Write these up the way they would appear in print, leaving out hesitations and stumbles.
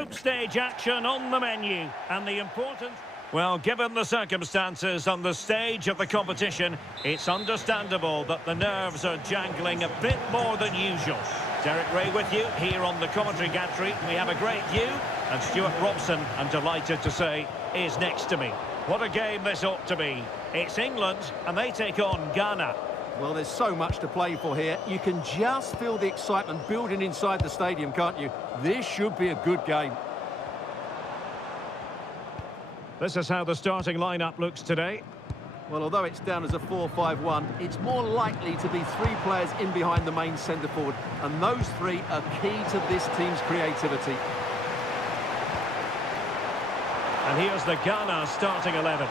Group stage action on the menu, and the importance... Well, given the circumstances on the stage of the competition, it's understandable that the nerves are jangling a bit more than usual. Derek Ray with you here on the commentary gantry. We have a great view, and Stuart Robson, I'm delighted to say, is next to me. What a game this ought to be. It's England, and they take on Ghana. Well, there's so much to play for here. You can just feel the excitement building inside the stadium, can't you? This should be a good game. This is how the starting lineup looks today. Well, although it's down as a 4-5-1, it's more likely to be three players in behind the main centre-forward, and those three are key to this team's creativity. And here's the Ghana starting 11.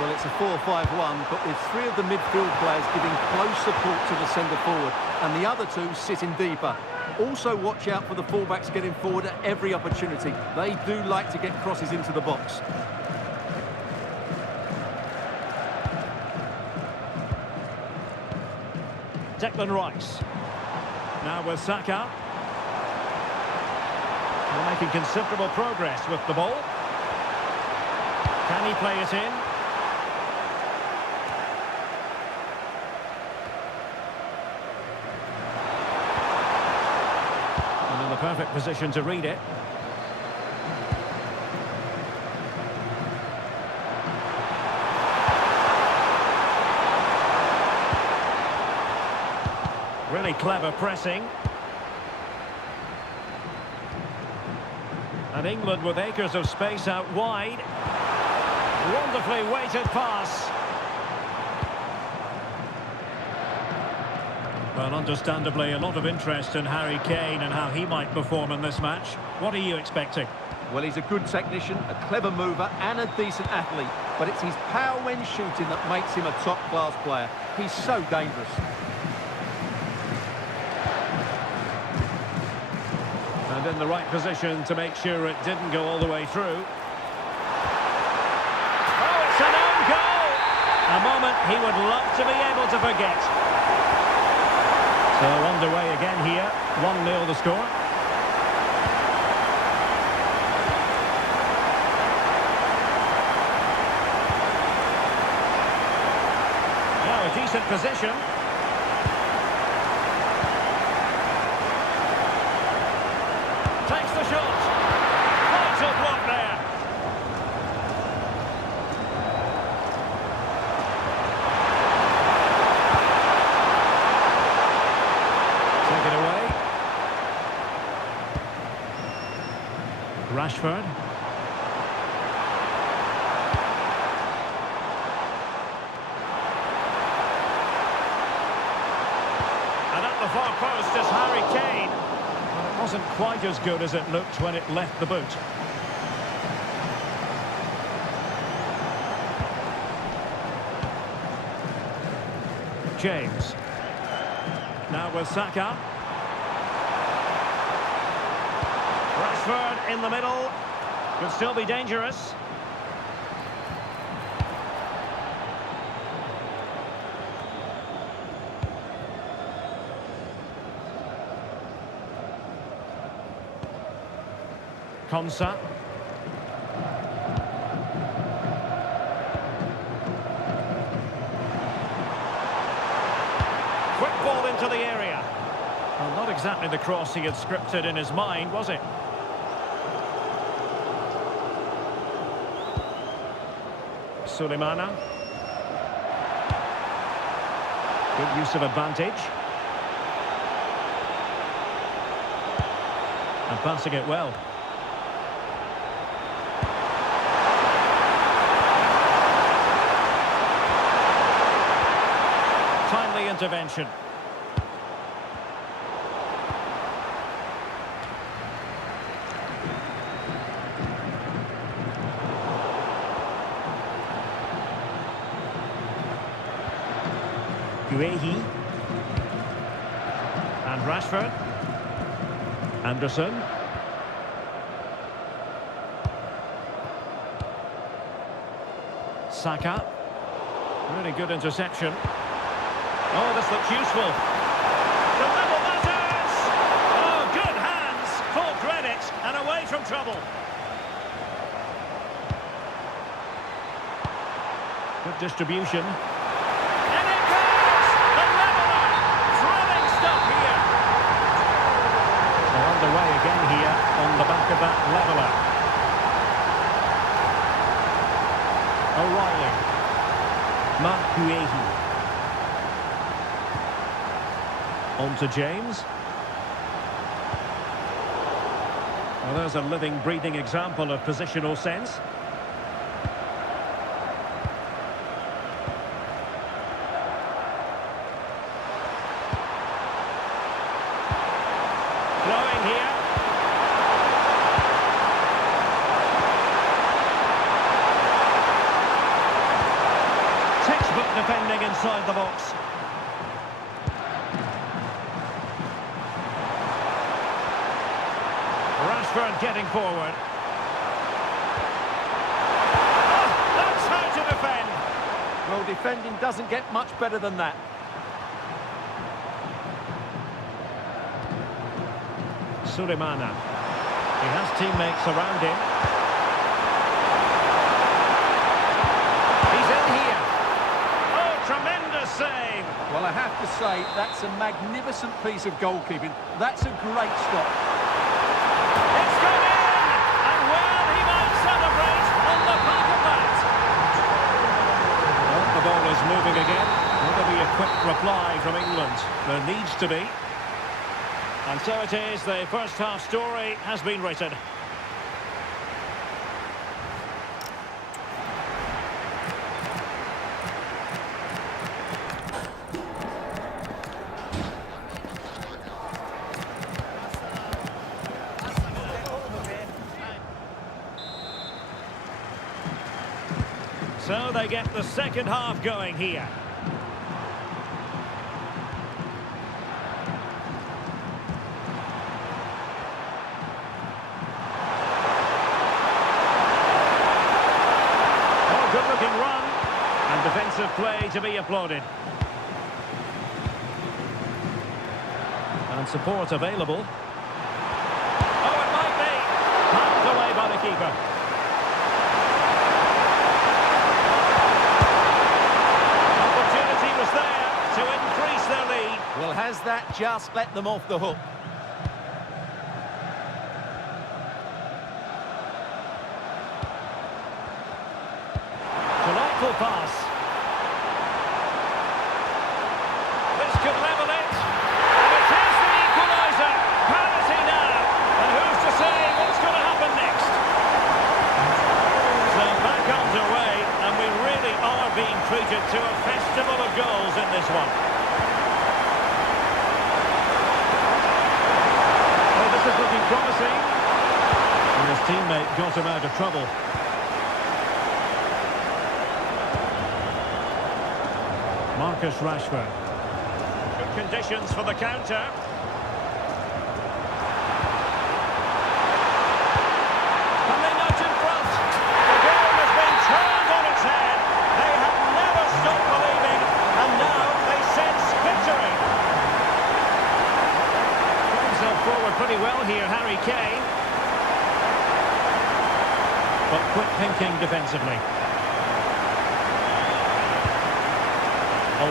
Well, it's a 4-5-1, but with three of the midfield players giving close support to the centre-forward, and the other two sitting deeper. Also watch out for the fullbacks getting forward at every opportunity. They do like to get crosses into the box. Declan Rice. Now with Saka. They're making considerable progress with the ball. Can he play it in? And in the perfect position to read it. Really clever pressing. And England with acres of space out wide. Wonderfully weighted pass. Well, understandably, a lot of interest in Harry Kane and how he might perform in this match. What are you expecting? Well, he's a good technician, a clever mover and a decent athlete. But it's his power when shooting that makes him a top-class player. He's so dangerous. And in the right position to make sure it didn't go all the way through. Oh, it's an own goal! A moment he would love to be able to forget. So underway again here. 1-0 the score. Now a decent position. Takes the shot. Vital block there. Take it away. Rashford. And at the far post is Harry Kane. Wasn't quite as good as it looked when it left the boot. James. Now with Saka. Rashford in the middle. Could still be dangerous. Konsa. Quick ball into the area. Well, not exactly the cross he had scripted in his mind, was it? Sulemana. Good use of advantage. And passing it well. Timely intervention. Guehi. And Rashford. Anderson. Saka. Really good interception. Oh, this looks useful. The level matters! Oh, good hands! Full credit and away from trouble. trouble. Good distribution. And it goes! The leveller! Thrilling stuff here. They're underway again here on the back of that leveller. O'Reilly. Mark on to James. Well, there's a living, breathing example of positional sense. Throwing here. Textbook defending inside the box. Rashford getting forward. Oh, that's how to defend. Well, defending doesn't get much better than that. Sulemana. He has teammates around him. He's in here. Oh, tremendous save. Well, I have to say, that's a magnificent piece of goalkeeping. That's a great stop. It's gone in! And well, he might celebrate on the back of that. Well, the ball is moving again. Will there be a quick reply from England? There needs to be. And so it is, the first half story has been written. So they get the second half going here. Oh, good-looking run. And defensive play to be applauded. And support available. Oh, it might be. Pumped away by the keeper. To increase their lead. Well, has that just let them off the hook? Delightful pass. This could level it. And it is the equaliser. Parity now. And who's to say what's going to happen next? So back underway, and we really are being treated to a festival of goals in this one. Oh, this is looking promising. And his teammate got him out of trouble. Marcus Rashford. Good conditions for the counter. Coming out in front. The game has been turned on its head. They have never stopped believing, and now they sense victory. Put himself forward pretty well here, Harry Kane. But quick thinking defensively.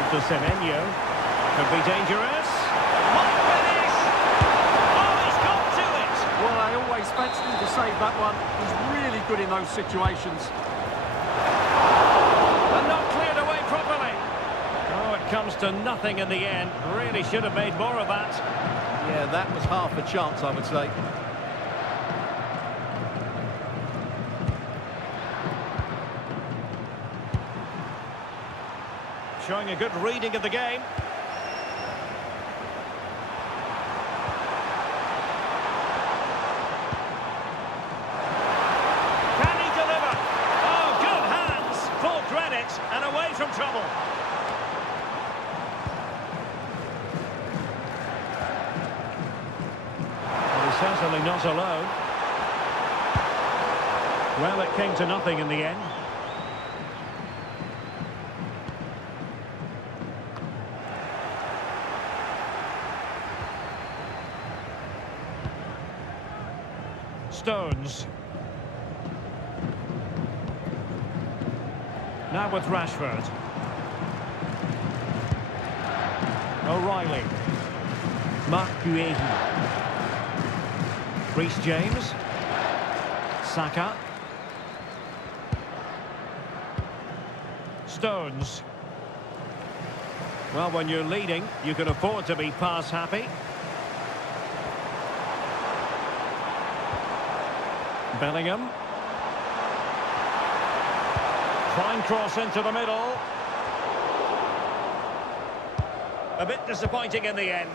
To Semenyo. Could be dangerous. Might finish. Oh, he's got to it. Well, I always fancied him to save that one. He's really good in those situations. And not cleared away properly. Oh, it comes to nothing in the end. Really should have made more of that. Yeah, that was half a chance, I would say. Showing a good reading of the game. Can he deliver? Oh, good hands. Full credit and away from trouble. Well, he's certainly not alone. Well, it came to nothing in the end. Stones. Now with Rashford. O'Reilly. Mark Guehi. Reece James. Saka. Stones. Well, when you're leading, you can afford to be pass happy. Bellingham. Fine cross into the middle. A bit disappointing in the end.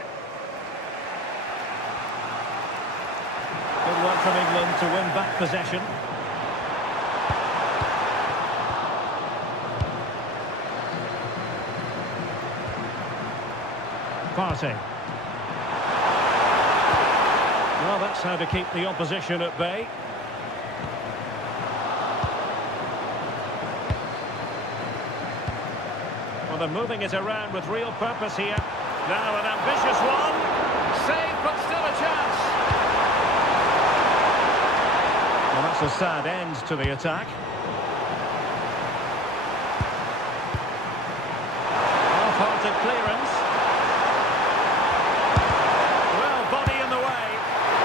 Good work from England to win back possession. Partey. Well, that's how to keep the opposition at bay. Well, they're moving it around with real purpose here. Now an ambitious one. Save, but still a chance. Well, that's a sad end to the attack. Half-hearted clearance. Well, body in the way.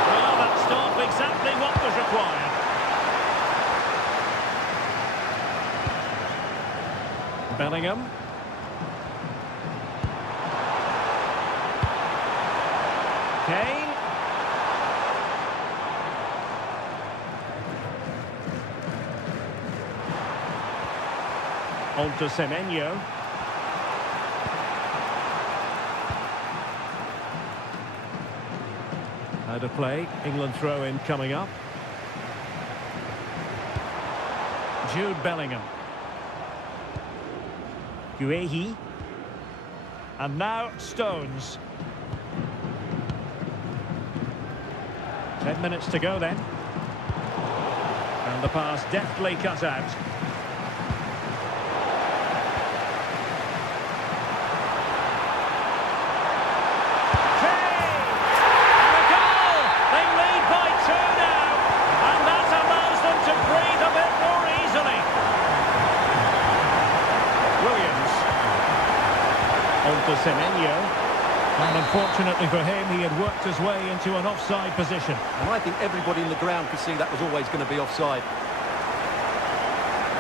Well, that stopped exactly what was required. Bellingham. Kane. On to Semenyo. Out of play. England throw-in coming up. Jude Bellingham. Guehi. And now Stones. 10 minutes to go then. And the pass deftly cut out. Kane! And a goal! They lead by 2 now. And that allows them to breathe a bit more easily. Williams. On to Semenyo. And unfortunately for him, he had worked his way into an offside position. And I think everybody in the ground could see that was always going to be offside.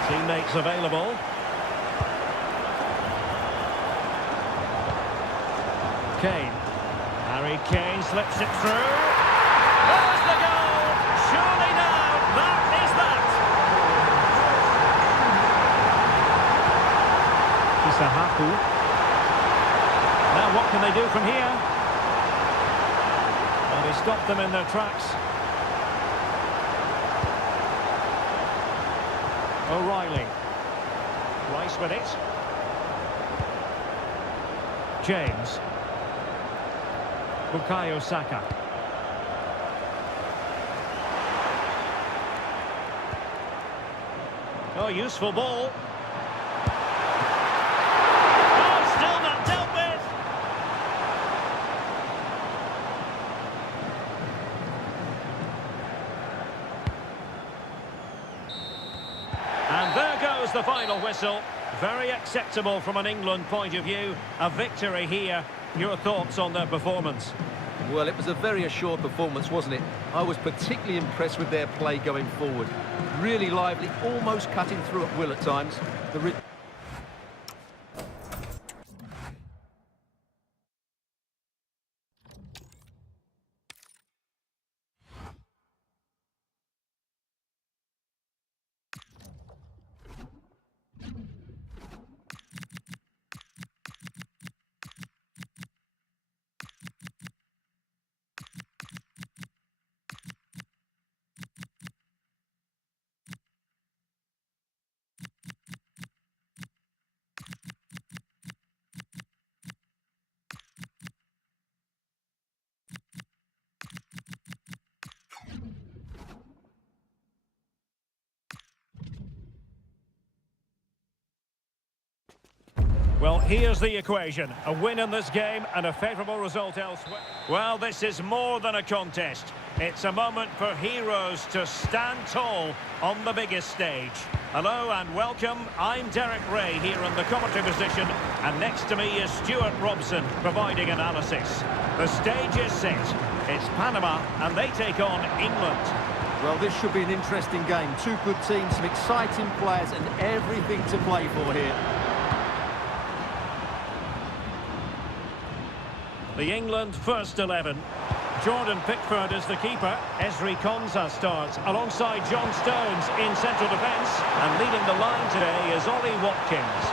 Teammates available. Kane. Harry Kane slips it through. There's the goal! Surely now, that is that! Isahaku. Now what can they do from here? Well, he stopped them in their tracks. O'Reilly. Rice with it. James. Bukayo Saka. Oh, useful ball. Oh, still not dealt with. And there goes the final whistle. Very acceptable from an England point of view. A victory here. Your thoughts on their performance? Well, it was a very assured performance, wasn't it? I was particularly impressed with their play going forward. Really lively, almost cutting through at will at times. Well, here's the equation. A win in this game and a favourable result elsewhere. Well, this is more than a contest. It's a moment for heroes to stand tall on the biggest stage. Hello and welcome. I'm Derek Ray here in the commentary position, and next to me is Stuart Robson providing analysis. The stage is set. It's Panama and they take on England. Well, this should be an interesting game. Two good teams, some exciting players and everything to play for here. The England first 11. Jordan Pickford is the keeper. Ezri Konsa starts alongside John Stones in central defence. And leading the line today is Ollie Watkins.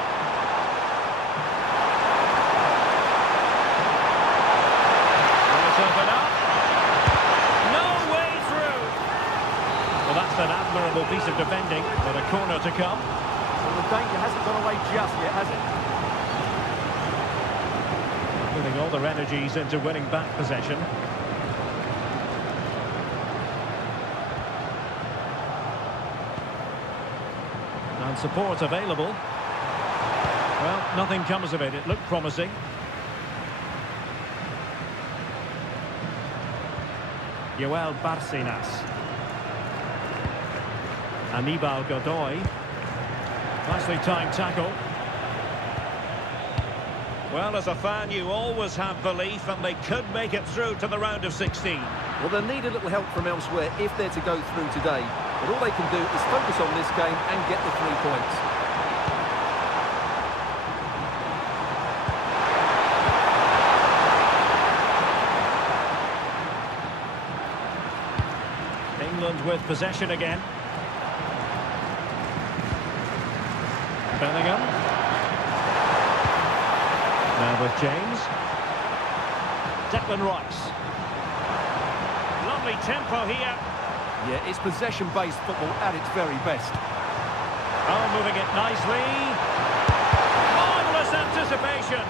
Will it open up? No way through. Well, that's an admirable piece of defending, but a corner to come. Well, the danger hasn't gone away just yet, has it? Putting all their energies into winning back possession. And support available. Well, nothing comes of it. It looked promising. Joel Barcenas. Aníbal Godoy. Nicely timed tackle. Well, as a fan, you always have belief, and they could make it through to the round of 16. Well, they'll need a little help from elsewhere if they're to go through today. But all they can do is focus on this game and get the 3 points. England with possession again. Bellingham. Now with James. Declan Rice. Lovely tempo here. Yeah, it's possession-based football at its very best. Oh, moving it nicely. Marvellous anticipation.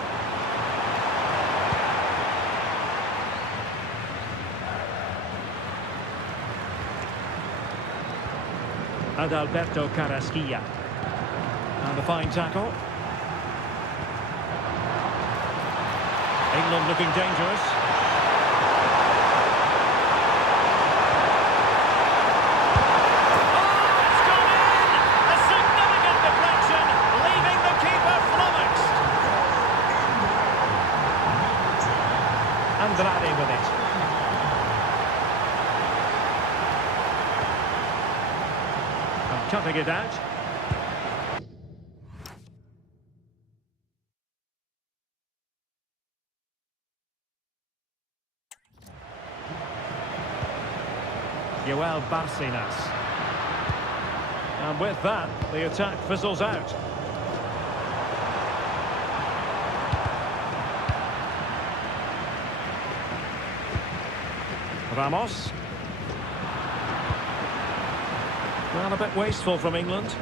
Adalberto Carrasquilla. And the fine tackle. England looking dangerous. Oh, it's gone in! A significant deflection, leaving the keeper flummoxed. Andrade with it. And cutting it out. Joel Barcenas. And with that, the attack fizzles out. Ramos. Well, a bit wasteful from England.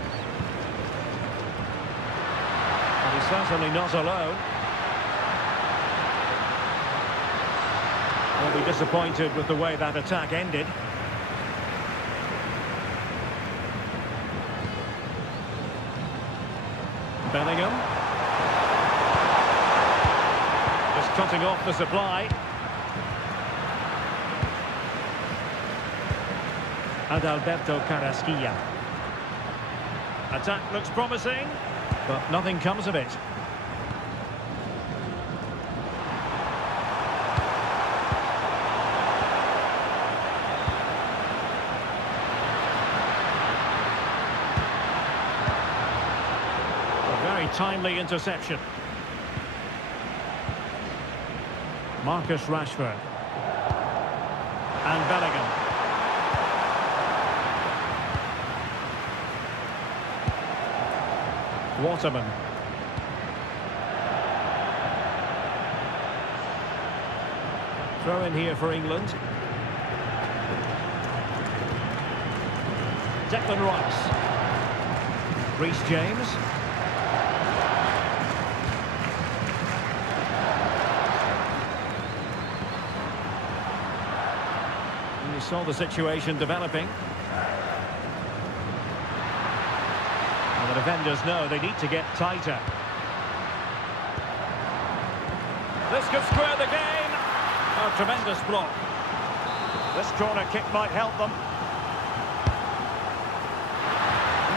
But he's certainly not alone. They'll be disappointed with the way that attack ended. Bellingham. Just cutting off the supply. Adalberto Carrasquilla. Attack looks promising, but nothing comes of it. Timely interception. Marcus Rashford. And Bellingham. Waterman. Throw in here for England. Declan Rice. Reece James. We saw the situation developing. And the defenders know they need to get tighter. This could square the game. A tremendous block. This corner kick might help them.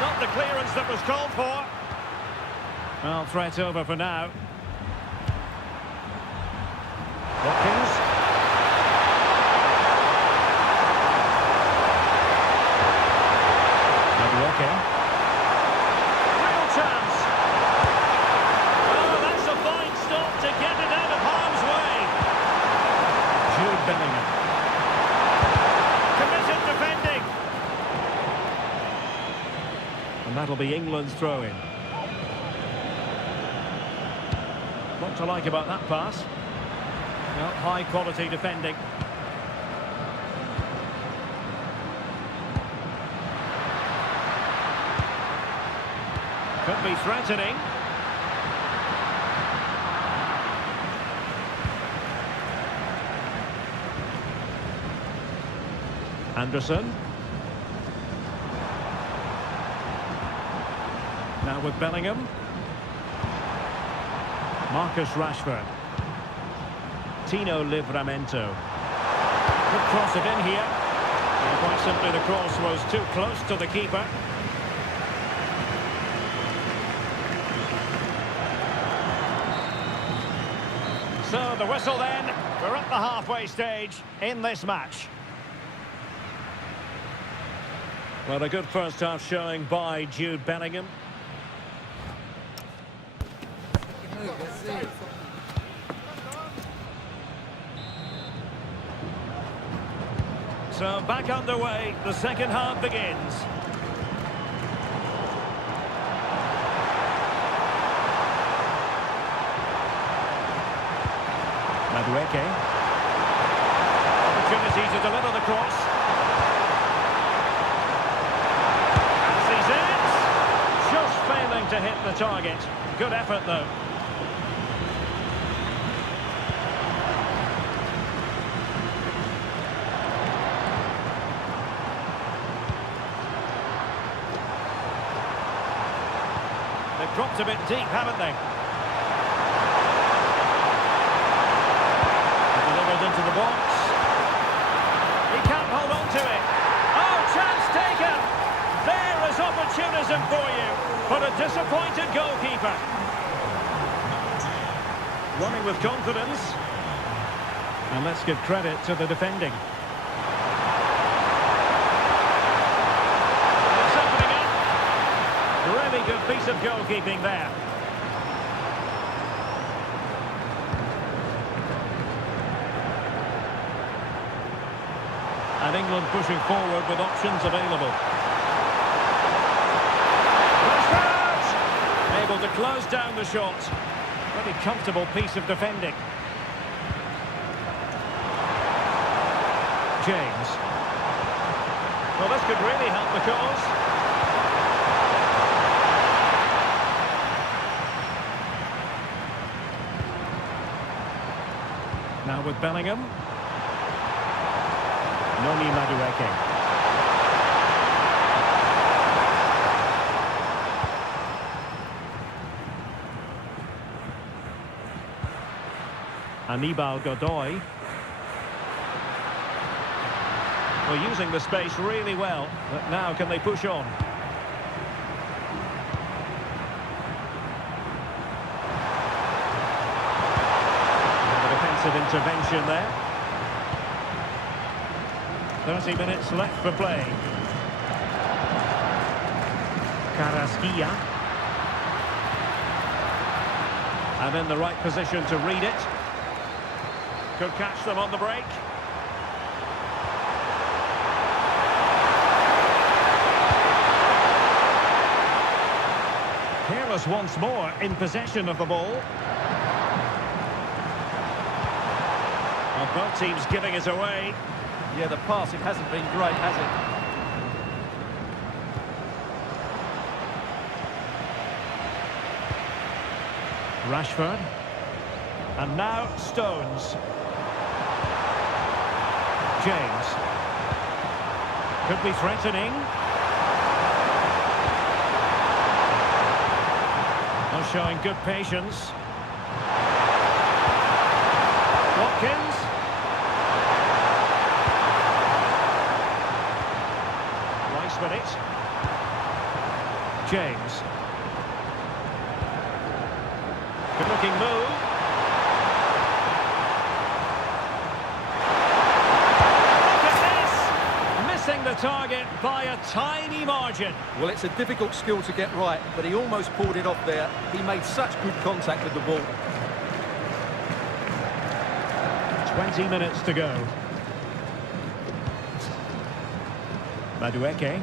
Not the clearance that was called for. Well, threat over for now. Watkins. Okay. Real chance. Oh, that's a fine stop to get it out of harm's way. Jude Bellingham. Committed defending. And that'll be England's throw-in. What to like about that pass? Well, high-quality defending. Could be threatening. Anderson. Now with Bellingham. Marcus Rashford. Tino Livramento. Could cross it in here. And quite simply the cross was too close to the keeper. So the whistle then, we're at the halfway stage in this match. Well, a good first half showing by Jude Bellingham. So back underway, the second half begins. Madueke. Opportunity to deliver the cross. And sees it. Just failing to hit the target. Good effort though. They've dropped a bit deep, haven't they? Into the box. He can't hold on to it. Oh, chance taken. There is opportunism for you, but a disappointed goalkeeper. Running with confidence. And let's give credit to the defending. It's opening up. Really good piece of goalkeeping there. And England pushing forward with options available. Able to close down the shot. Very comfortable piece of defending. James. Well, this could really help the cause. Now with Bellingham. Noni Madueke. Anibal Godoy. Well, using the space really well, but now can they push on? And the defensive intervention there. 30 minutes left for play. Carrasquilla. And in the right position to read it. Could catch them on the break. Careless once more in possession of the ball. Well, both teams giving it away. Yeah, the passing hasn't been great, has it? Rashford. And now Stones. James. Could be threatening. Well, showing good patience. Watkins. Rice with it. James. Good looking move. Look at this! Missing the target by a tiny margin. Well, it's a difficult skill to get right, but he almost pulled it off there. He made such good contact with the ball. 20 minutes to go. Madueke.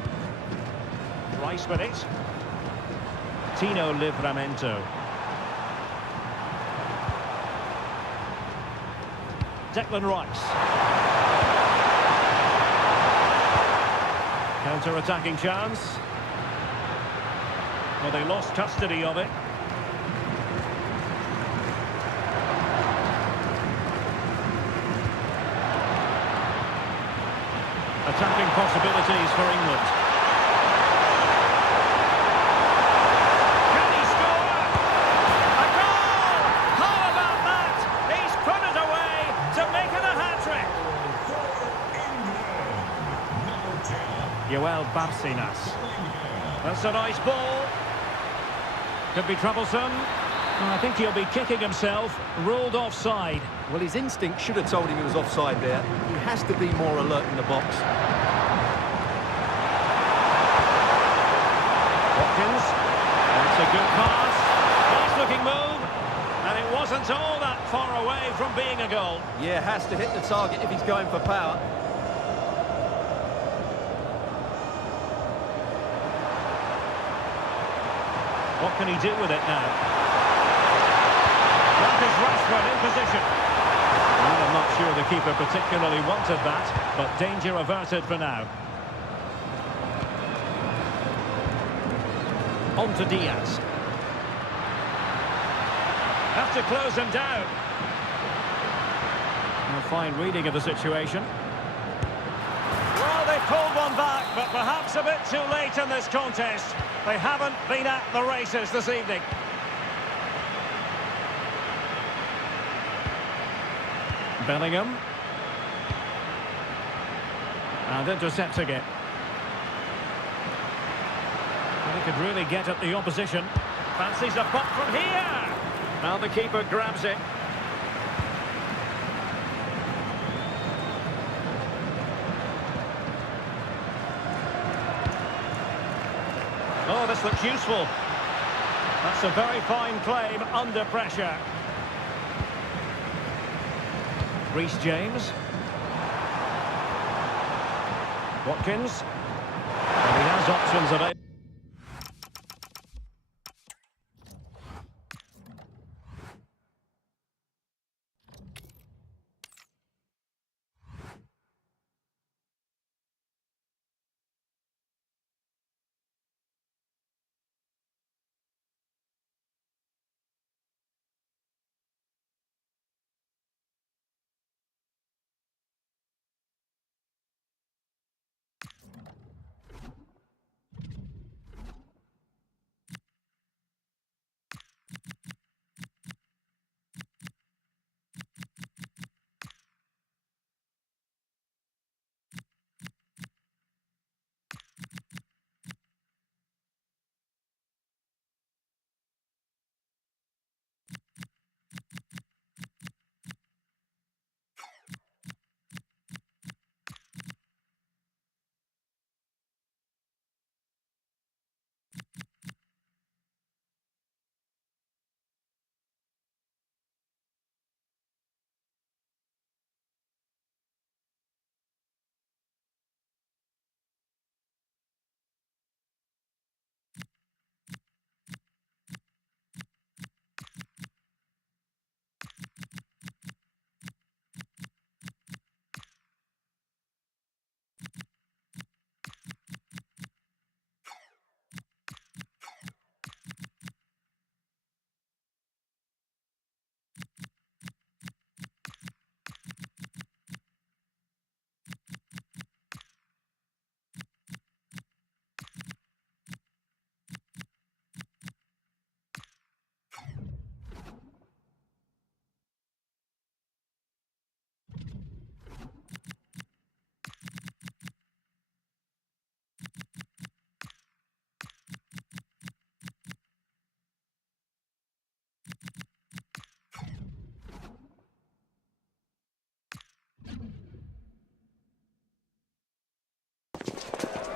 Rice with it. Tino Livramento. Declan Rice. Counter-attacking chance. Well, they lost custody of it. Attacking possibilities for England. Can he score? A goal! How about that? He's put it away to make it a hat-trick. Joel Barcinas. That's a nice ball. Could be troublesome. I think he'll be kicking himself. Ruled offside. Well, his instinct should have told him he was offside there. He has to be more alert in the box. Watkins. That's a good pass. Nice looking move. And it wasn't all that far away from being a goal. Yeah, has to hit the target if he's going for power. What can he do with it now? Marcus Rashford in position. Well, I'm not sure the keeper particularly wanted that, but danger averted for now. On to Diaz. Have to close him down. A fine reading of the situation. Well, they pulled one back, but perhaps a bit too late in this contest. They haven't been at the races this evening. Bellingham. And intercepting it. And he could really get at the opposition. Fancies a pop from here. Now the keeper grabs it. Oh, this looks useful. That's a very fine claim under pressure. Reece James. Watkins. And he has options available.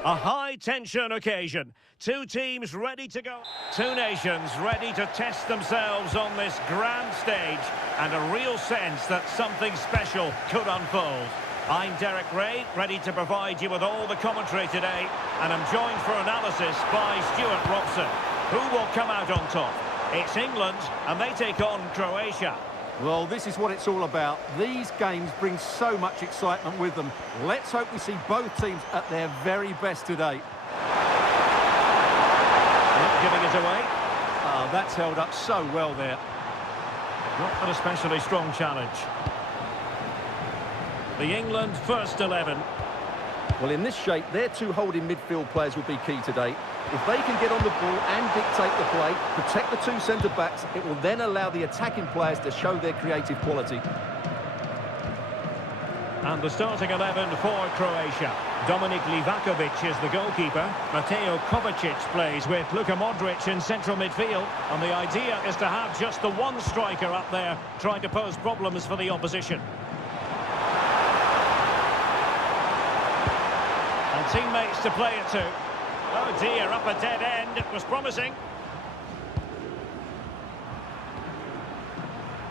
A high-tension occasion. Two teams ready to go. Two nations ready to test themselves on this grand stage. And a real sense that something special could unfold. I'm Derek Ray, ready to provide you with all the commentary today. And I'm joined for analysis by Stuart Robson. Who will come out on top? It's England, and they take on Croatia. Well, this is what it's all about. These games bring so much excitement with them. Let's hope we see both teams at their very best today. Not giving it away. Oh, that's held up so well there. Not an especially strong challenge. The England first 11. Well, in this shape, their two holding midfield players will be key today. If they can get on the ball and dictate the play, protect the two centre-backs, it will then allow the attacking players to show their creative quality. And the starting 11 for Croatia. Dominik Livakovic is the goalkeeper. Mateo Kovacic plays with Luka Modric in central midfield. And the idea is to have just the one striker up there trying to pose problems for the opposition. And teammates to play it to. Oh dear, up a dead end. It was promising.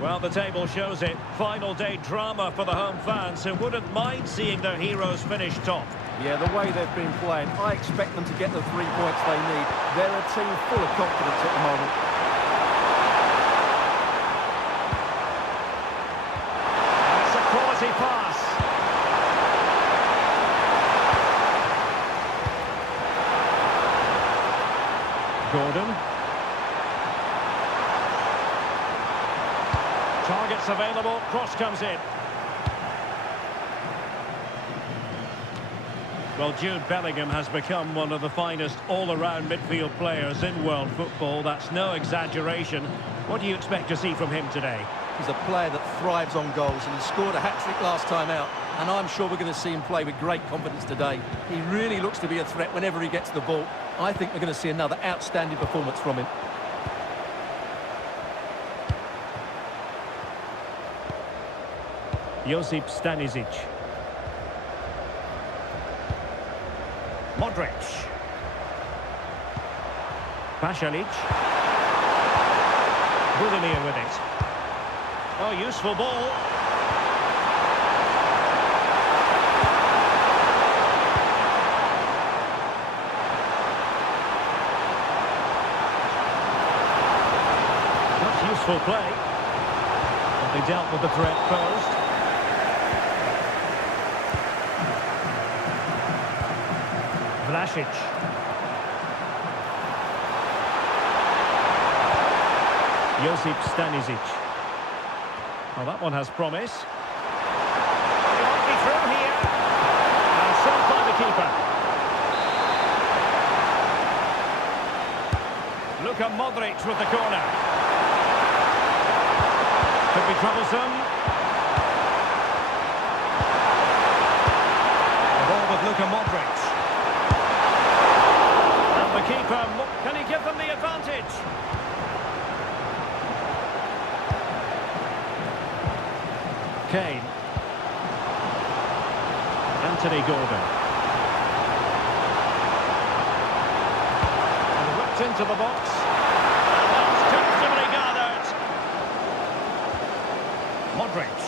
Well, the table shows it. Final day drama for the home fans who wouldn't mind seeing their heroes finish top. Yeah, the way they've been playing, I expect them to get the 3 points they need. They're a team full of confidence at the moment. That's a quality pass. Gordon. Targets available, cross comes in. Well, Jude Bellingham has become one of the finest all-around midfield players in world football. That's no exaggeration. What do you expect to see from him today? He's a player that thrives on goals, and he scored a hat-trick last time out. And I'm sure we're going to see him play with great confidence today. He really looks to be a threat whenever he gets the ball. I think we're going to see another outstanding performance from him. Josip Stanisic. Modric. Pasalic. Budimir with it. Oh, useful ball. That's useful play. But they dealt with the threat posed. Vlasic. Josip Stanisic. Well, that one has promise. He might be through here. And saved by the keeper. Luka Modric with the corner. Could be troublesome. The ball with Luka Modric. And the keeper, can he give them the advantage? Kane. Anthony Gordon. And whipped into the box. And that's comfortably gathered. Modric.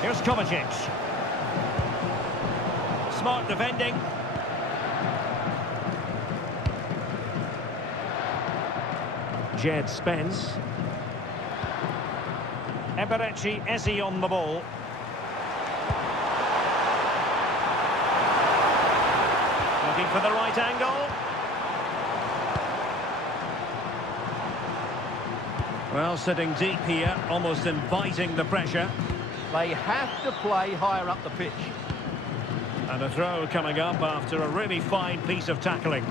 Here's Kovacic. Smart defending. Jed Spence. Eberechi Eze on the ball. Looking for the right angle. Well, sitting deep here, almost inviting the pressure. They have to play higher up the pitch. And a throw coming up after a really fine piece of tackling.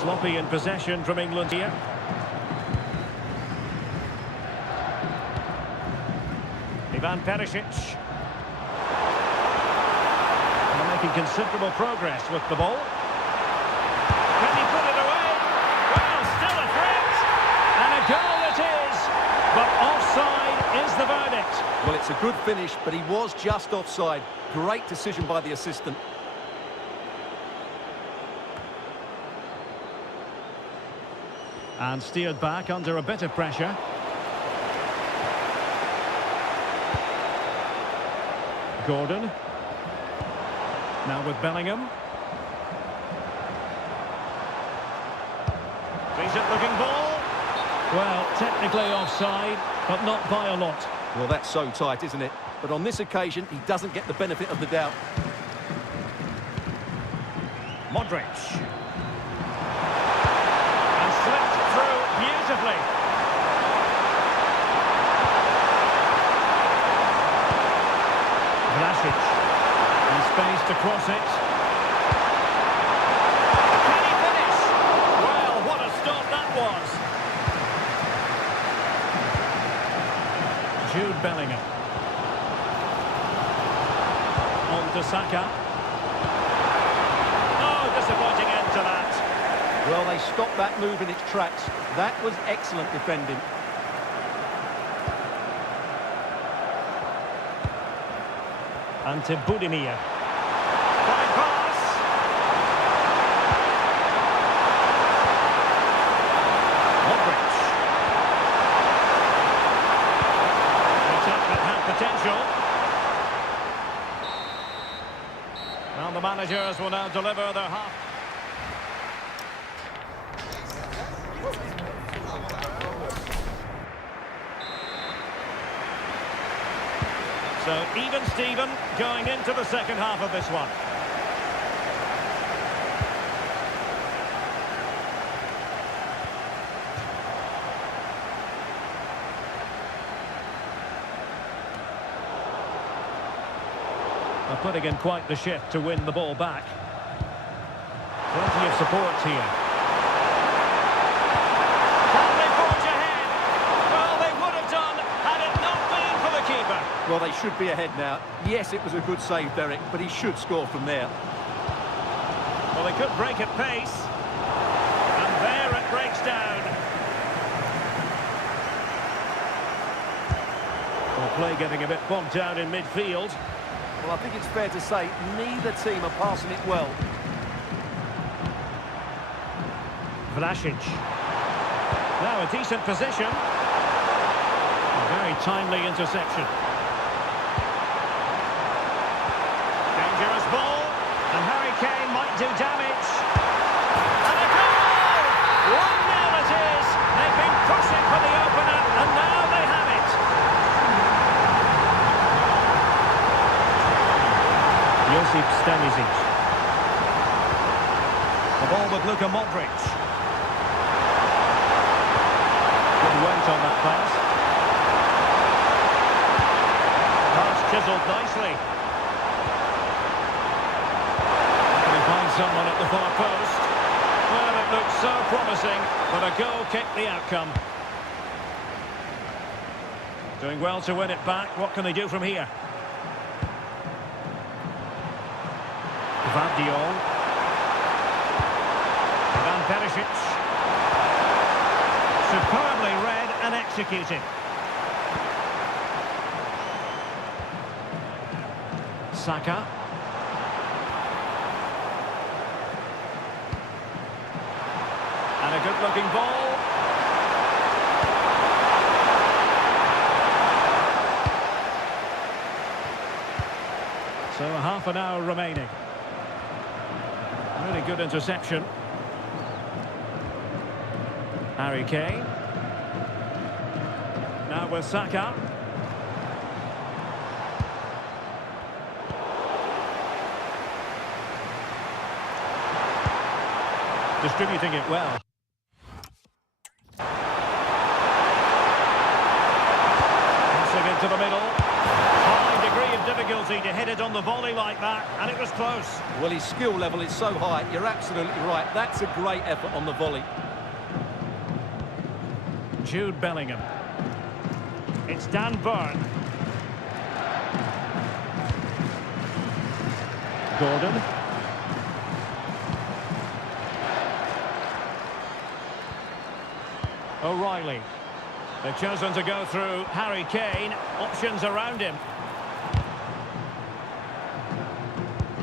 Sloppy in possession from England here. Ivan Perisic. And making considerable progress with the ball. Can he put it away? Well, still a threat. And a goal it is. But offside is the verdict. Well, it's a good finish, but he was just offside. Great decision by the assistant. And steered back under a bit of pressure. Gordon. Now with Bellingham. Decent looking ball. Well, technically offside, but not by a lot. Well, that's so tight, isn't it? But on this occasion, he doesn't get the benefit of the doubt. Modric. And slipped through beautifully. Vlasic. And space to cross it. Can he finish? Well, what a stop that was. Jude Bellingham. On to Saka. Oh, disappointing end to that. Well, they stopped that move in its tracks. That was excellent defending. Ante Budimir. Fine pass. Modric. The attack that had potential. Well, the managers will now deliver their half. So even Steven going into the second half of this one. They're putting in quite the shift to win the ball back. Plenty of support here. Can they forge ahead? Well, they would have done had it not been for the keeper. Well, they should be ahead now. Yes, it was a good save, Derek, but he should score from there. Well, they could break at pace. And there it breaks down. Well, play getting a bit bogged down in midfield. Well, I think it's fair to say neither team are passing it well. Vlasic. Now a decent position. A very timely interception. Dangerous ball. And Harry Kane might do damage. And a goal! 1-0 it is. They've been pushing for the opener, and now they have it. Josip Stanisic. The ball with Luka Modric. Good weight on that pass. Pass chiselled nicely. Can he find someone at the far post? Well, it looks so promising, but a goal kicked the outcome. Doing well to win it back. What can they do from here? Vardiol. Van Perisic. Superbly read and executed. Saka. And a good-looking ball. So a half an hour remaining. Really good interception. Harry Kane. Now with Saka. Distributing it well. Passing into the middle. High degree of difficulty to hit it on the volley like that, and it was close. Well, his skill level is so high, you're absolutely right. That's a great effort on the volley. Jude Bellingham. It's Dan Burn. Gordon. O'Reilly. They've chosen to go through Harry Kane. Options around him.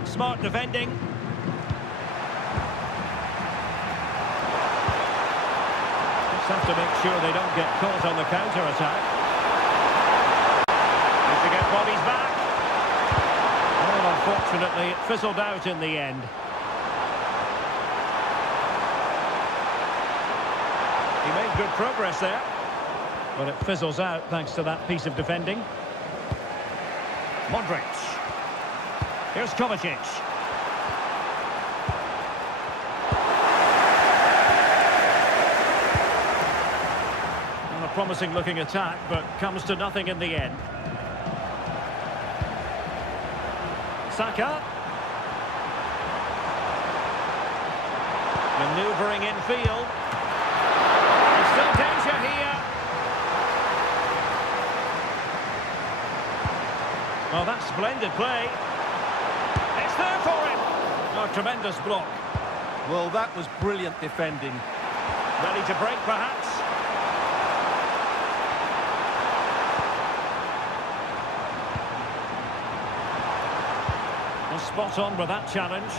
Smart defending. Just have to make sure they don't get caught on the counter-attack. Need to get bodies back. Well, unfortunately, it fizzled out in the end. He made good progress there, but it fizzles out thanks to that piece of defending. Modric. Here's Kovacic. And a promising looking attack, but comes to nothing in the end. Saka. Manoeuvring infield. There's still danger here. Well, that's splendid play. It's there for him. Oh, tremendous block. Well, that was brilliant defending. Ready to break, perhaps. Well, spot on with that challenge.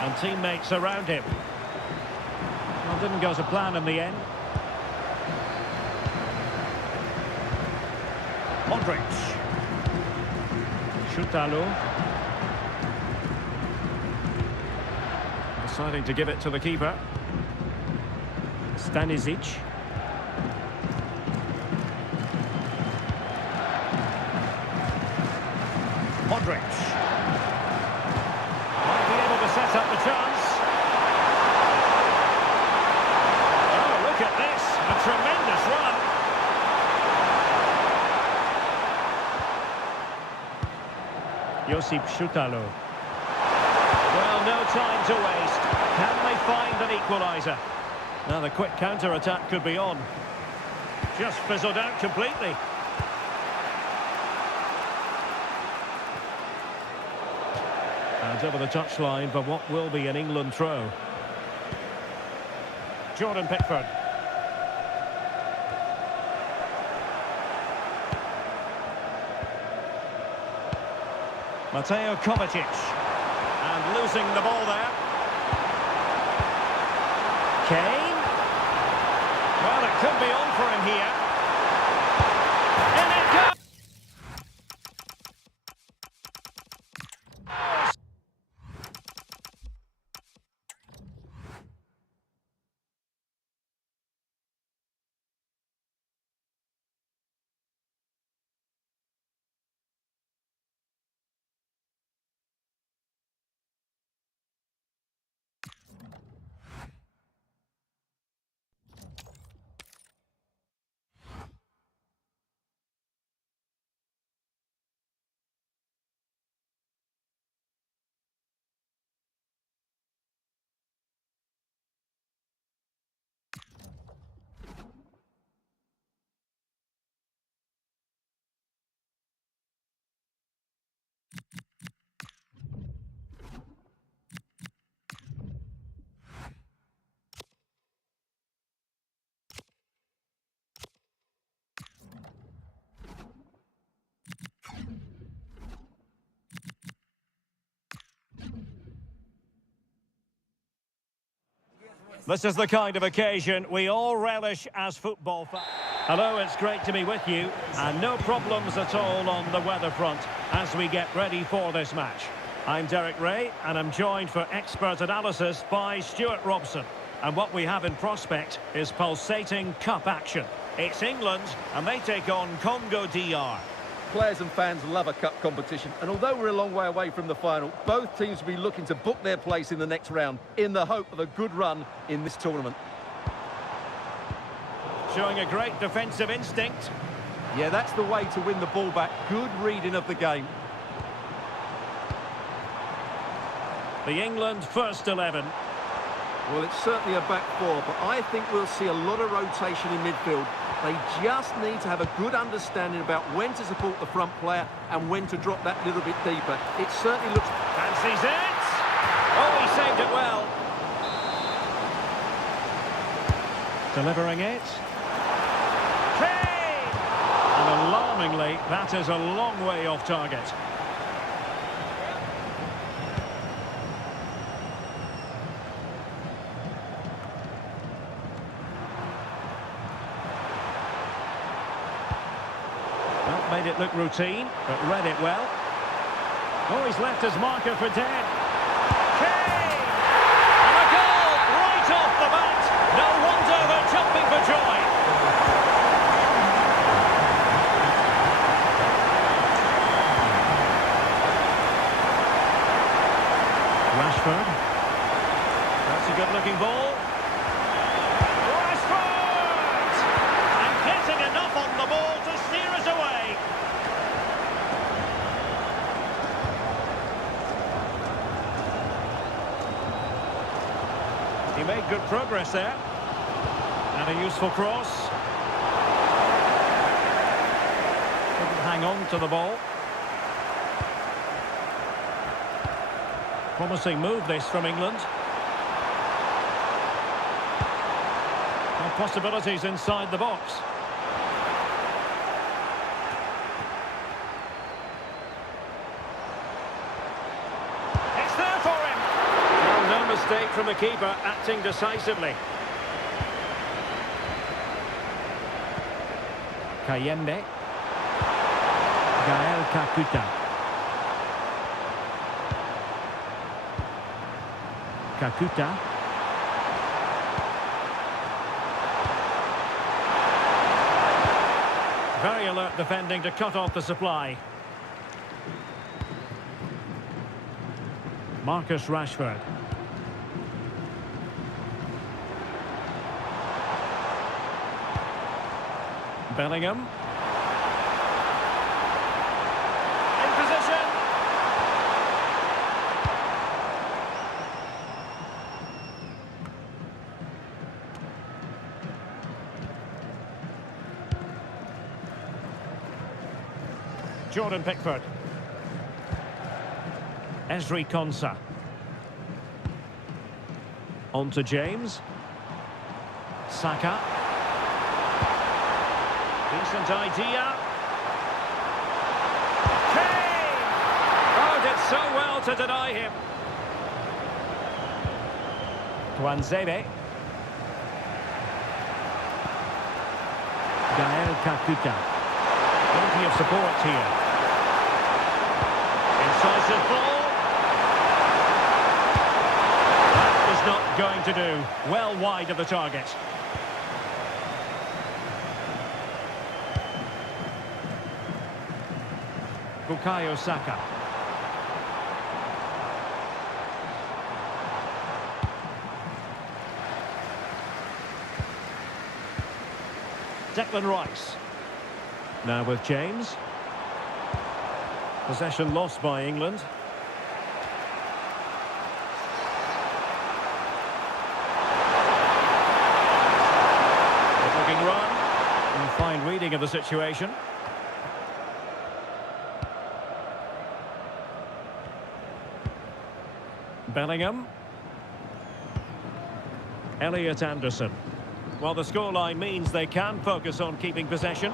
And teammates around him. Well, didn't go to plan in the end. Modric. Shutalo. Deciding to give it to the keeper. Stanisic. Modric. Might be able to set up the chance. Oh, look at this. A tremendous run. Josip Shutalo. Well, no time to waste. Can they find an equaliser? Now the quick counter-attack could be on. Just fizzled out completely. And over the touchline for what will be an England throw. Jordan Pickford. Mateo Kovacic. And losing the ball there. Kane. Well, it could be on for him here. In it goes! This is the kind of occasion we all relish as football fans. Hello, it's great to be with you, and no problems at all on the weather front as we get ready for this match. I'm Derek Ray, and I'm joined for expert analysis by Stuart Robson. And what we have in prospect is pulsating cup action. It's England, and they take on Congo DR. Players and fans love a cup competition, and although we're a long way away from the final, both teams will be looking to book their place in the next round in the hope of a good run in this tournament. Showing a great defensive instinct. Yeah, that's the way to win the ball back. Good reading of the game. The England first 11. Well, it's certainly a back four, but I think we'll see a lot of rotation in midfield. They just need to have a good understanding about when to support the front player and when to drop that little bit deeper. It certainly looks... And he's it. Oh, he saved it well. Delivering it. Kane! And alarmingly, that is a long way off target. Well, made it look routine, but read it well. Oh, he's left his marker for dead. Kane! And a goal right off the bat. No wonder they're jumping for joy. Rashford. That's a good-looking ball. Rashford! And getting enough on the ball to steer us away. He made good progress there. And a useful cross. Couldn't hang on to the ball. Promising move this from England. And possibilities inside the box. It's there for him. Well, no mistake from the keeper, acting decisively. Kayembe. Gael Kakuta. Kakuta. Very alert defending to cut off the supply. Marcus Rashford. Bellingham. In position. Jordan Pickford. Ezri Konsa. On to James. Saka. Decent idea. Kane! Oh, did so well to deny him. Tuanzebe. Gael Kakuta. Plenty of support here. Incisive ball. That was not going to do. Well wide of the target. Bukayo Saka. Declan Rice. Now with James. Possession lost by England. Good looking run. And fine reading of the situation. Bellingham. Elliot Anderson. Well, the scoreline means they can focus on keeping possession.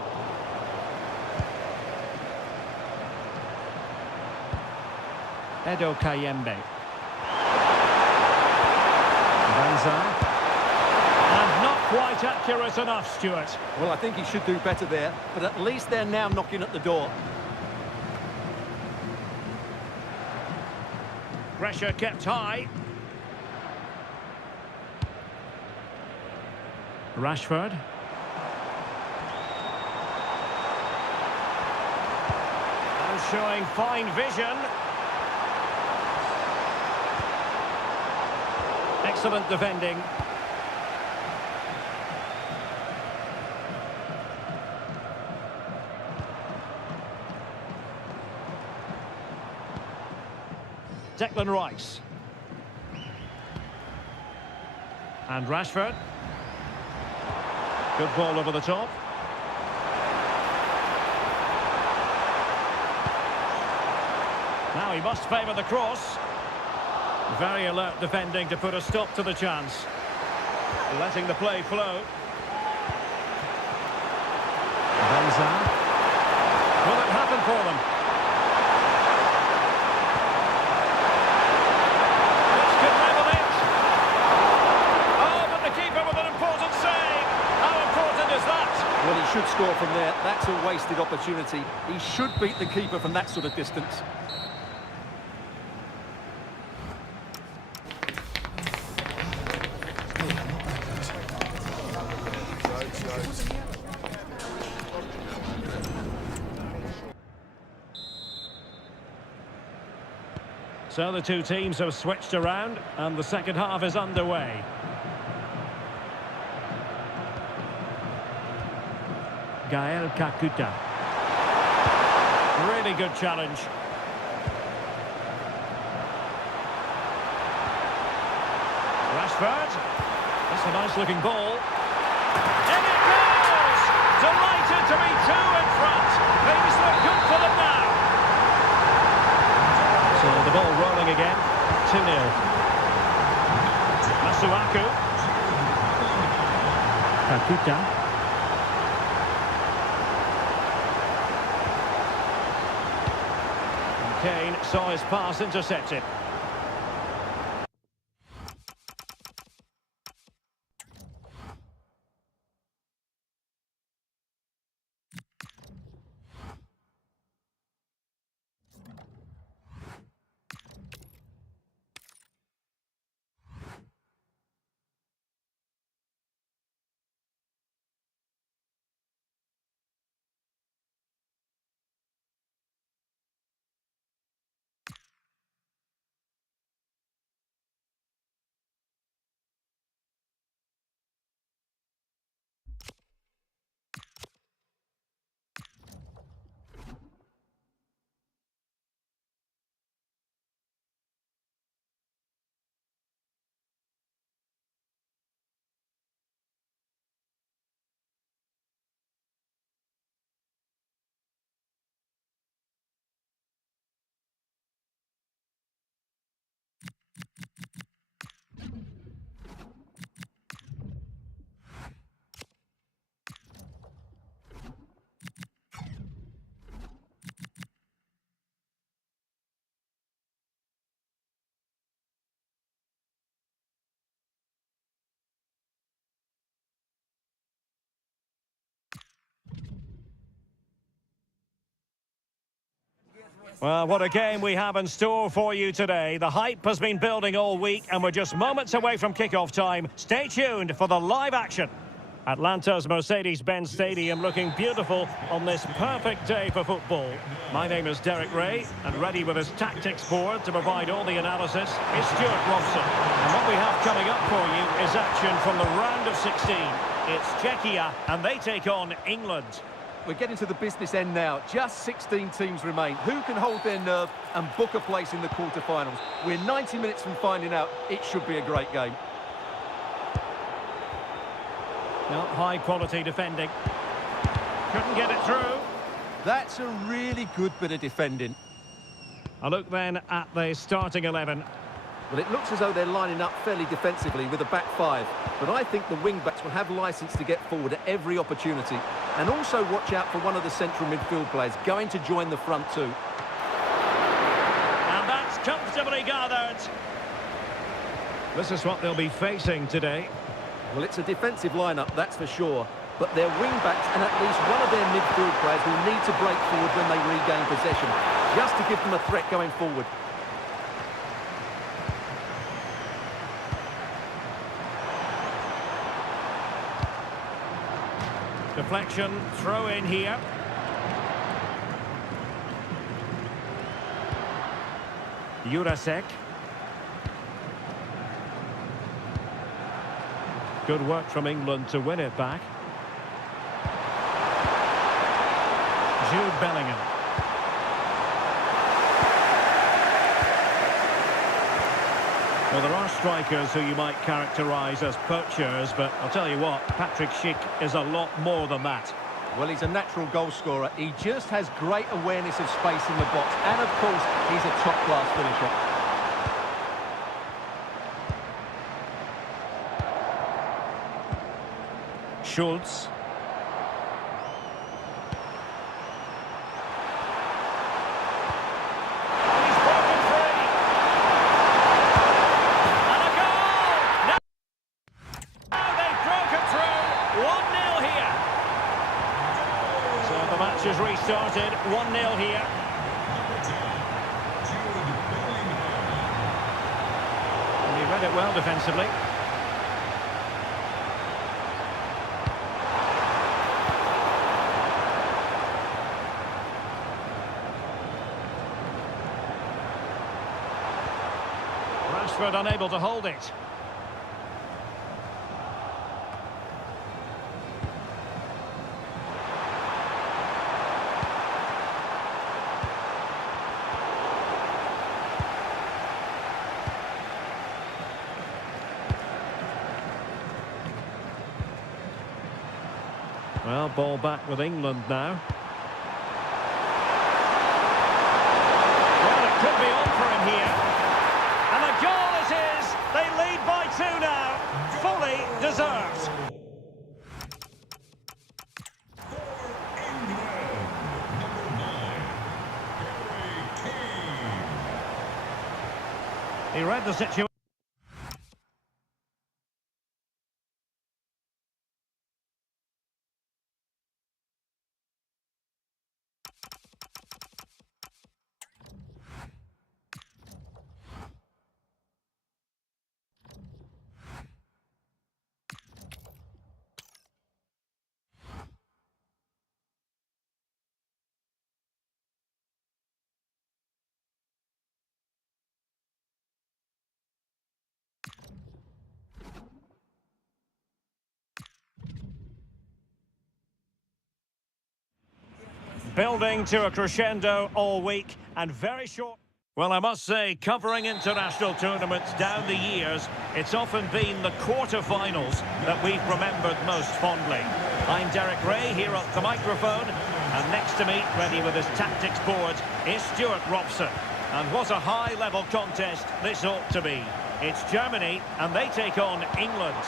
Edo Kayembe. Banza. And not quite accurate enough, Stuart. Well, I think he should do better there, but at least they're now knocking at the door. Pressure kept high. Rashford. And showing fine vision. Excellent defending. Declan Rice. And Rashford. Good ball over the top. Now he must favour the cross. Very alert defending to put a stop to the chance. Letting the play flow. Benza. Will it happen for them? This could level it. Oh, but the keeper with an important save. How important is that? Well, he should score from there. That's a wasted opportunity. He should beat the keeper from that sort of distance. So the two teams have switched around and the second half is underway. Gael Kakuta. Really good challenge. Rashford. That's a nice looking ball. In it goes! Delighted to be two in front. Things look good for them now. So the ball rolling again. 2-0. Masuaku. Kakuta. Kane saw his pass intercepted. Well, what a game we have in store for you today. The hype has been building all week and we're just moments away from kickoff time. Stay tuned for the live action. Atlanta's Mercedes-Benz Stadium looking beautiful on this perfect day for football. My name is Derek Ray, and ready with his tactics board to provide all the analysis is Stuart Robson. And what we have coming up for you is action from the round of 16. It's Czechia and they take on England. We're getting to the business end now. Just 16 teams remain. Who can hold their nerve and book a place in the quarterfinals? We're 90 minutes from finding out. It should be a great game. Not high quality defending. Couldn't get it through. That's a really good bit of defending. A look then at the starting 11. Well, it looks as though they're lining up fairly defensively with a back five. But I think the wing-backs will have licence to get forward at every opportunity. And also watch out for one of the central midfield players going to join the front two. And that's comfortably gathered. This is what they'll be facing today. Well, it's a defensive lineup, that's for sure. But their wing-backs and at least one of their midfield players will need to break forward when they regain possession, just to give them a threat going forward. Deflection, throw in here. Jurasek. Good work from England to win it back. Jude Bellingham. Well, there are strikers who you might characterise as poachers, but I'll tell you what, Patrick Schick is a lot more than that. Well, he's a natural goal scorer. He just has great awareness of space in the box. And, of course, he's a top-class finisher. Schultz. He's broken free. And a goal! Now they've broken through. 1-0 here. So the match has restarted. 1-0 here. And he read it well defensively. Rashford unable to hold it. Well, ball back with England now. Well, it could be on for him here. And a goal it is! They lead by 2 now. Fully deserved. He read the situation. Building to a crescendo all week and very short. Well, I must say, covering international tournaments down the years, it's often been the quarter-finals that we've remembered most fondly. I'm Derek Ray here at the microphone, and next to me, ready with his tactics board, is Stuart Robson. And what a high-level contest this ought to be. It's Germany, and they take on England.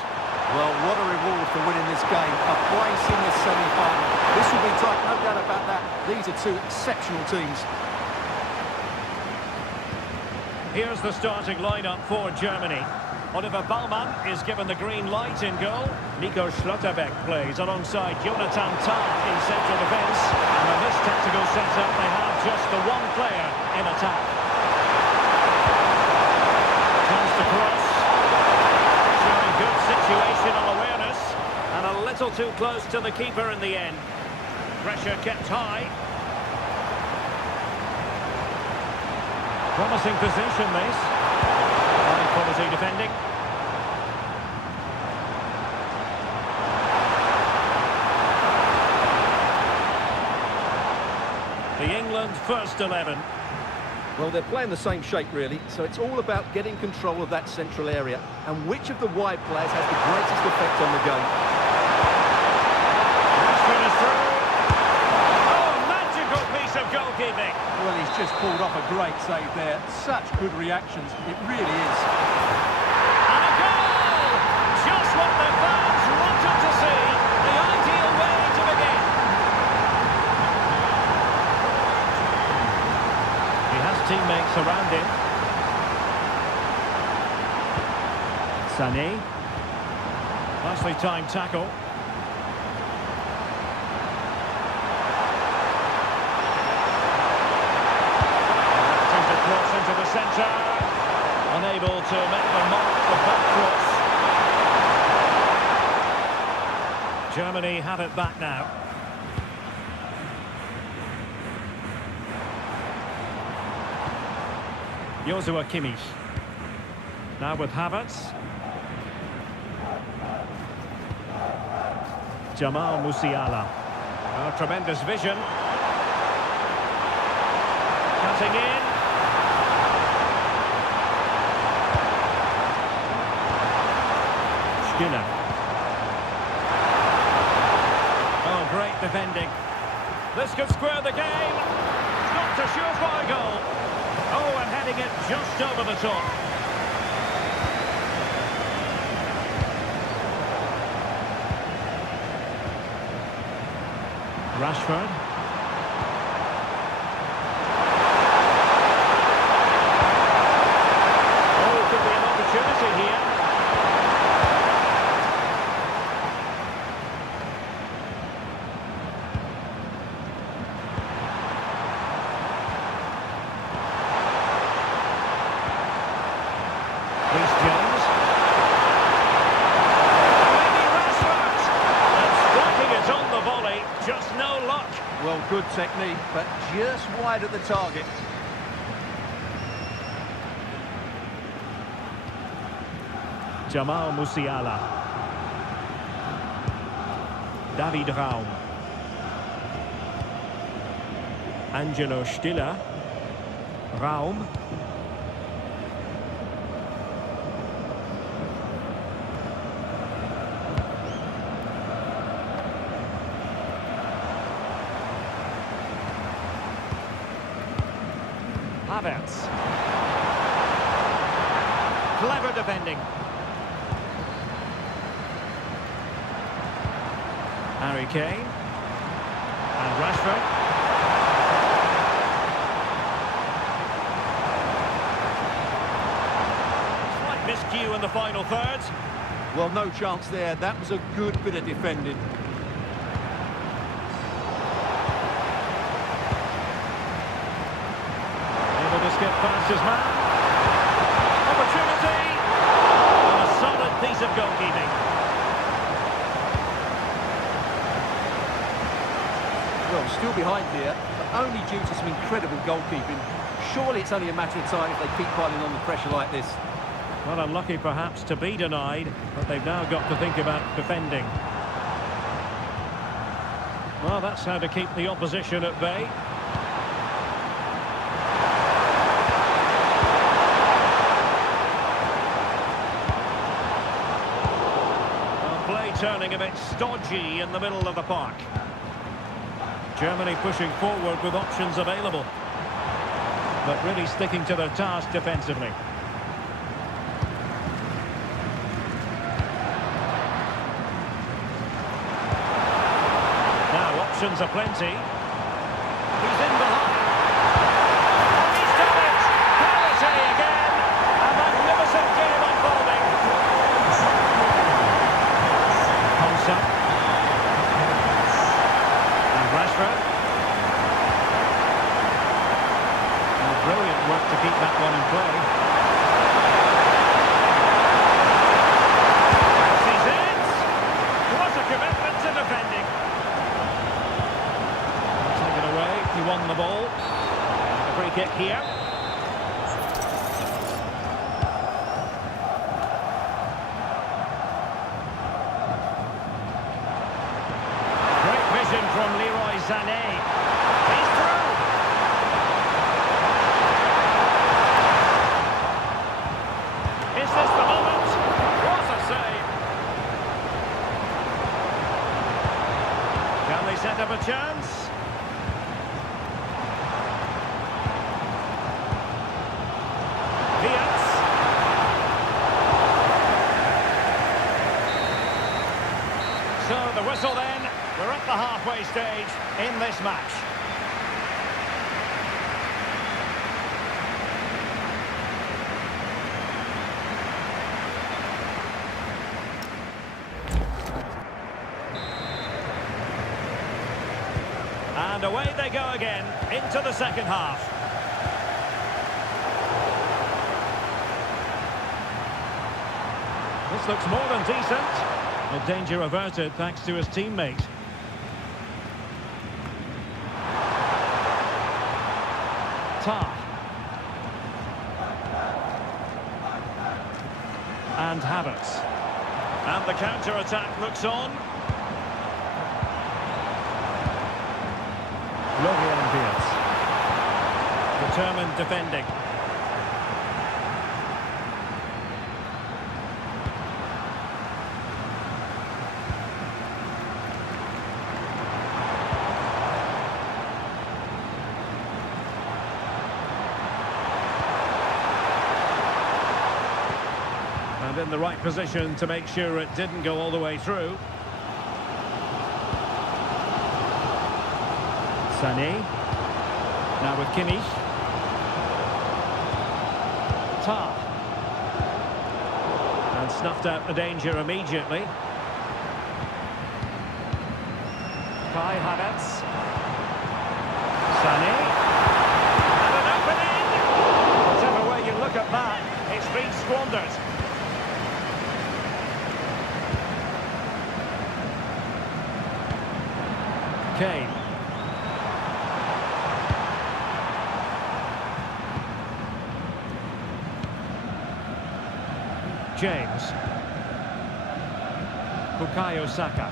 Well, what a reward for winning this game. A place in the semi-final. This will be tight, no doubt about that. These are two exceptional teams. Here's the starting lineup for Germany. Oliver Baumann is given the green light in goal. Nico Schlotterbeck plays alongside Jonathan Tah in central defence. And in this tactical setup, they have just the one player in attack. Chance to cross. Showing good situational awareness. And a little too close to the keeper in the end. Pressure kept high. Promising position, this. High quality defending. The England first 11. Well, they're playing the same shape, really, so it's all about getting control of that central area and which of the wide players has the greatest effect on the game. Rashford is through. Oh, magical piece of goalkeeping. Well, he's just pulled off a great save there. Such good reactions. It really is. And a goal! Just what the fans wanted to see. The ideal way to begin. He has teammates around him. Sané. Nicely timed tackle. Cross into the centre. Unable to make the mark of that cross. Germany have it back now. Joshua Kimmich. Now with Havertz. Jamal Musiala. Oh, tremendous vision. Cutting in. Skinner. Oh, great defending. This could square the game. Not a surefire goal. Oh, and heading it just over the top. Rashford. Oh, could be an opportunity here. Reece James. Maybe Rashford. And striking it on the volley, just no luck. Well, good technique, but just wide at the target. Jamal Musiala. David Raum. Angelo Stiller. Raum. Havertz. Clever defending. Harry Kane. And Rashford. Slight miscue in the final third. Well, no chance there. That was a good bit of defending. Able to skip past his man. Opportunity. And a solid piece of goalkeeping. Well, still behind here, but only due to some incredible goalkeeping. Surely it's only a matter of time if they keep piling on the pressure like this. Well, unlucky perhaps to be denied, but they've now got to think about defending. Well, that's how to keep the opposition at bay. Well, play turning a bit stodgy in the middle of the park. Germany pushing forward with options available, but really sticking to their task defensively. Now options are plenty. He's in behind. And he's done it! Penalty again! A magnificent game unfolding. Konsa. And Rashford. And brilliant work to keep that one in play. This is it! What a commitment to defending. Taken away, he won the ball. A free kick here. Great vision from Leroy Sané. He's through. Is this the moment? What a save. Can they set up a chance? Diaz. So the whistle then. We're at the halfway stage in this match. And away they go again into the second half. This looks more than decent. The danger averted thanks to his teammate. Tar. And Havertz. And the counter-attack looks on. Florian Wirtz. Determined defending. And in the right position to make sure it didn't go all the way through. Sané. Now with Kimmich. Tar. And snuffed out the danger immediately. Kai Havertz. Sané. And an opening! Whatever way you look at that, it's been squandered. Kane. James. Bukayo Saka.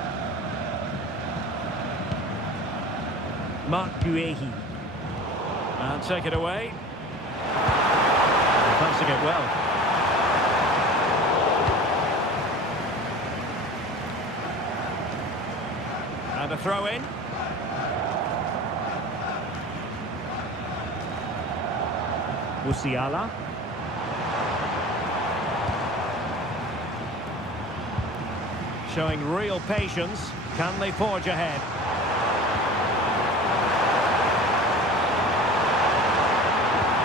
Mark Guehi. And take it away. Passing it well. And a throw in. Musiala. Showing real patience. Can they forge ahead?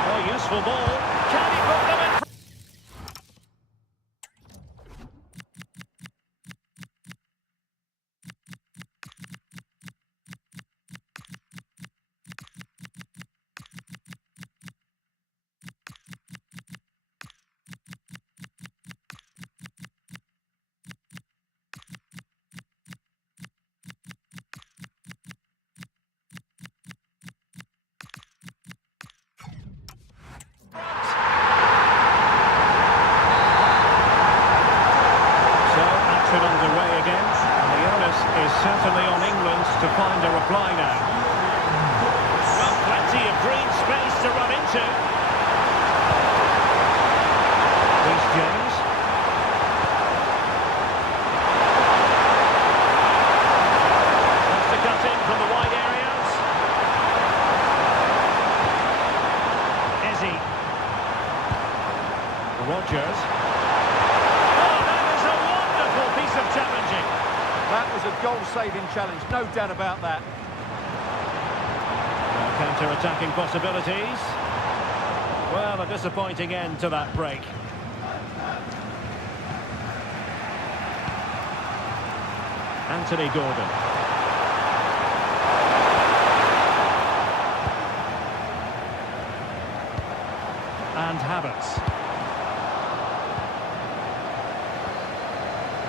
Oh, useful ball. Can he put them in? Underway again, and the onus is certainly on England to find a reply now. Well, plenty of green space to run into. Reece James. Has to cut in from the wide areas. Ezzy. Rodgers. Challenging. That was a goal-saving challenge, no doubt about that. Counter-attacking possibilities. Well, a disappointing end to that break. Anthony Gordon. And Havertz.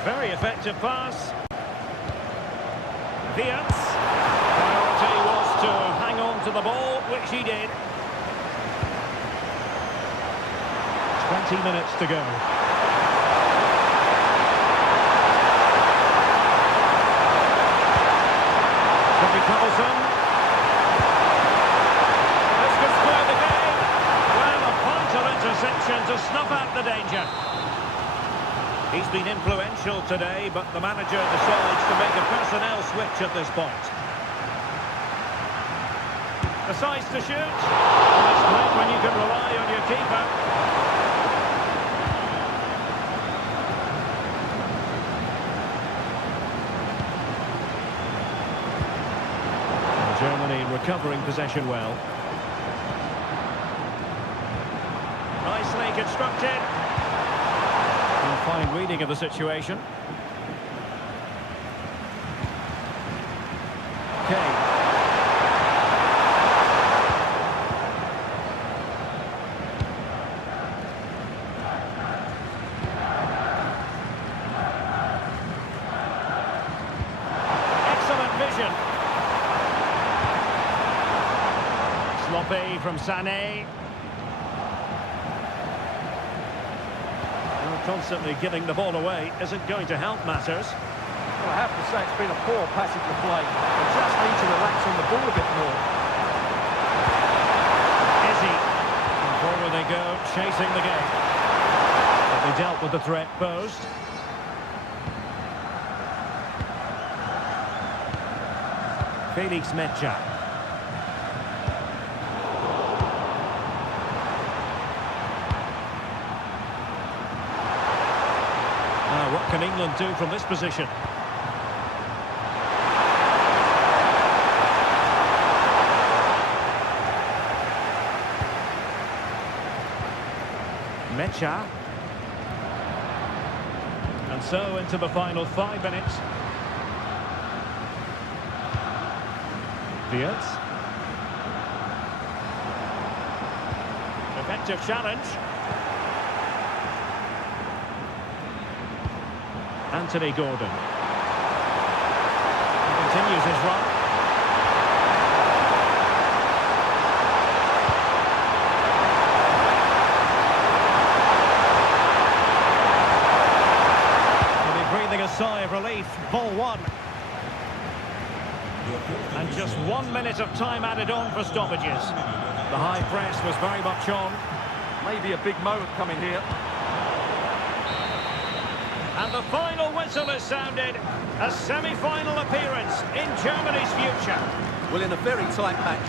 Very effective pass. Viance. Priority was to hang on to the ball, which he did. 20 minutes to go. Could be troublesome. This could spoil the game. Well, a vital interception to snuff out the danger. He's been influential today, but the manager decides to make a personnel switch at this point. Decides to shoot. And it's great when you can rely on your keeper. And Germany recovering possession well. Nicely constructed. Fine reading of the situation. Kane. Excellent vision. Sloppy from Sané. Constantly giving the ball away isn't going to help matters. Well, I have to say it's been a poor passage of play. They just need to relax on the ball a bit more. Ezzy. And forward they go, chasing the game. But they dealt with the threat posed. Felix Mecha. What can England do from this position? Echa. And so into the final 5 minutes. Diaz. Effective challenge. Anthony Gordon. He continues his run. Breathing a sigh of relief. Ball one. And just 1 minute of time added on for stoppages. The high press was very much on. Maybe a big moment coming here. And the final whistle has sounded. A semi-final appearance in Germany's future. Well, in a very tight match,